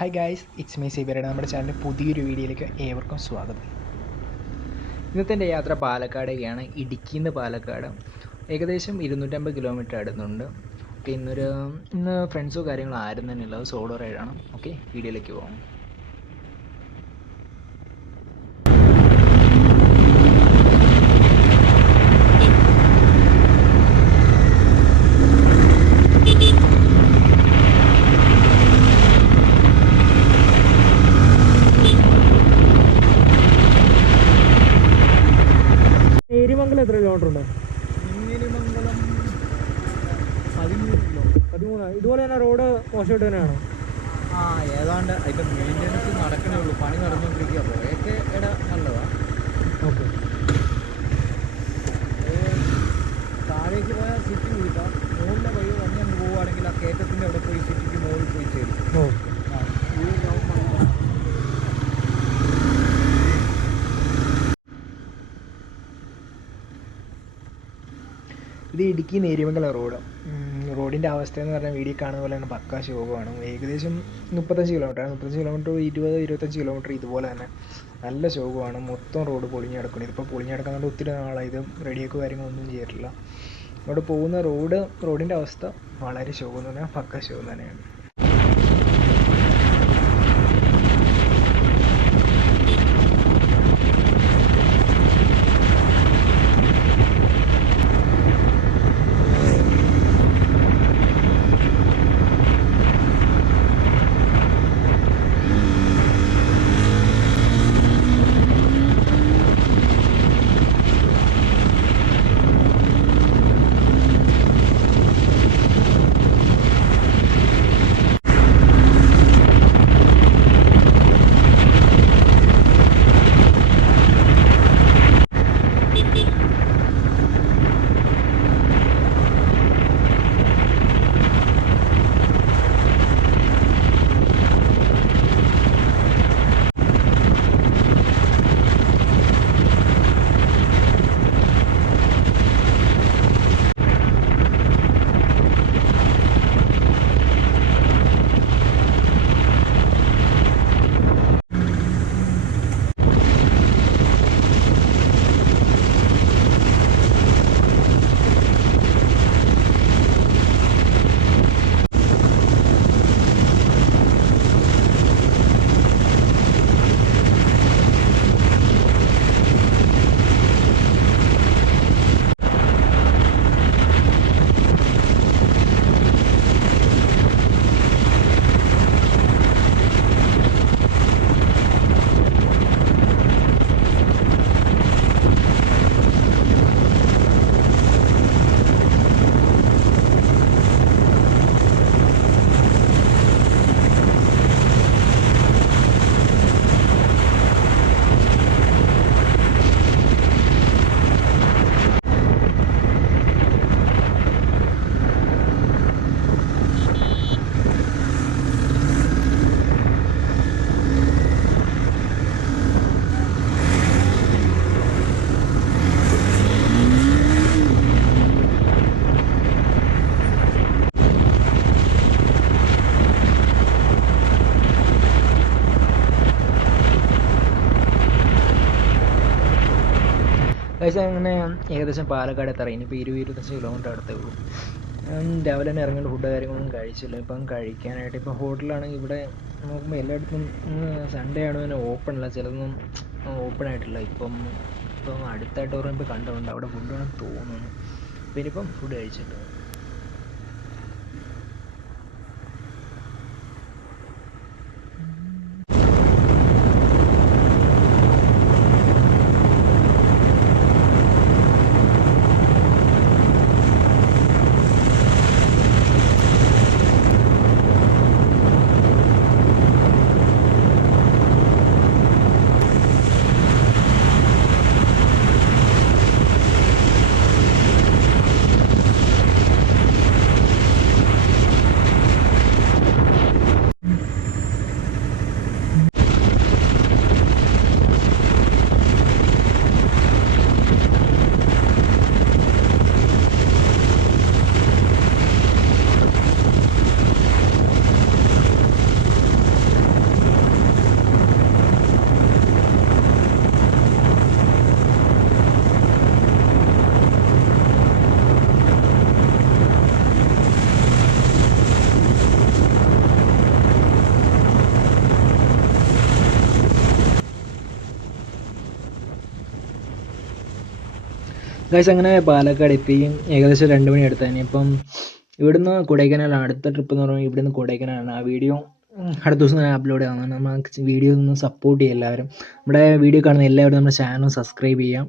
Hi guys, it's me സീബിയറുടെ നമ്മുടെ ചാനലിൻ്റെ പുതിയൊരു വീഡിയോയിലേക്ക് ഏവർക്കും സ്വാഗതം. ഇന്നത്തെ എൻ്റെ യാത്ര പാലക്കാടേക്കാണ്. ഇടുക്കിയിൽ നിന്ന് പാലക്കാട് ഏകദേശം 250 കിലോമീറ്റർ അടുത്തുണ്ട്. ഓക്കെ, ഇന്ന് ഫ്രണ്ട്സോ കാര്യങ്ങളോ ആരും തന്നെ ഉള്ളത്, സോളോ റൈഡാണ്. ഓക്കെ, വീഡിയോയിലേക്ക് പോകാം. നേരിമംഗലം എത്ര കിലോമീറ്റർ ഉണ്ട്? നേരിമംഗലം 13. ഇതുപോലെ തന്നെ റോഡ് മോശമായിട്ട് തന്നെയാണോ? ഏതാണ്ട് അതിൻ്റെ മെയിൻ്റെനൻസ് നടക്കണേ ഉള്ളൂ, പണി നടന്നുകൊണ്ടിരിക്കുക. പോയൊക്കെ നല്ലതാണ്. ഓക്കെ, താഴേക്ക് പോയാൽ സിറ്റി വിളിക്കാം. മുകളിലെ വഴി വന്ന് പോവുകയാണെങ്കിൽ ആ കയറ്റത്തിൻ്റെ അവിടെ പോയി സിറ്റിക്ക് മുകളിൽ പോയി ചേരും. ഇത് ഇടുക്കി നേരിമംഗലം റോഡിൻ്റെ അവസ്ഥ എന്ന് പറഞ്ഞാൽ വീഡിയോ കാണുന്ന പോലെയാണ്. പക്കാ ശോകമാണ്. ഏകദേശം 35 കിലോമീറ്റർ 20-25 കിലോമീറ്റർ ഇതുപോലെ തന്നെ നല്ല ശോകമാണ്. മൊത്തം റോഡ് പൊളിഞ്ഞ് കിടക്കണം. ഇതിപ്പോൾ പൊളിഞ്ഞ് കിടക്കുന്നതുകൊണ്ട് ഒത്തിരി നാളായി. ഇത് റെഡിയാക്കുക കാര്യങ്ങളൊന്നും ചെയ്തിട്ടില്ല. അവിടെ പോകുന്ന റോഡിൻ്റെ അവസ്ഥ വളരെ ശോകം എന്ന് പറഞ്ഞാൽ പക്കാ ശോകം തന്നെയാണ്. പക്ഷേ അങ്ങനെ ഏകദേശം പാലക്കാട് എത്താറായി. ഇനിയിപ്പോൾ 20-25 കിലോമീറ്റർ അടുത്തേ ഉള്ളൂ. രാവിലെ തന്നെ ഇറങ്ങേണ്ട ഫുഡ് കാര്യങ്ങളൊന്നും കഴിച്ചില്ല. ഇപ്പം കഴിക്കാനായിട്ട് ഇപ്പം ഹോട്ടലാണെങ്കിൽ ഇവിടെ നോക്കുമ്പോൾ എല്ലായിടത്തും സൺഡേ ആണ് തന്നെ ഓപ്പൺ അല്ല, ചിലതൊന്നും ഓപ്പൺ ആയിട്ടില്ല. ഇപ്പം അടുത്തായിട്ട് പറയുമ്പോൾ കണ്ടിട്ടുണ്ട് അവിടെ ഫുഡ് വേണം തോന്നുന്നു. അപ്പം ഇനിയിപ്പം ഫുഡ് കഴിച്ചിട്ട് ഗൈസ് അങ്ങനെ പാലക്കാട് എത്തി. ഏകദേശം 2 മണി അടുത്ത് തന്നെ. ഇപ്പം ഇവിടുന്ന് കൊടൈക്കനാലാണ് അടുത്ത ട്രിപ്പ് എന്ന് പറയുന്നത്. ഇവിടുന്ന് കൊടൈക്കനാലാണ്. ആ വീഡിയോ അടുത്ത ദിവസം ഞാൻ അപ്ലോഡ് ചെയ്യാവുന്നതാണ്. നമുക്ക് വീഡിയോ ഒന്ന് സപ്പോർട്ട് ചെയ്യുക എല്ലാവരും. നമ്മുടെ വീഡിയോ കാണുന്ന എല്ലാവരും നമ്മുടെ ചാനൽ സബ്സ്ക്രൈബ് ചെയ്യാം.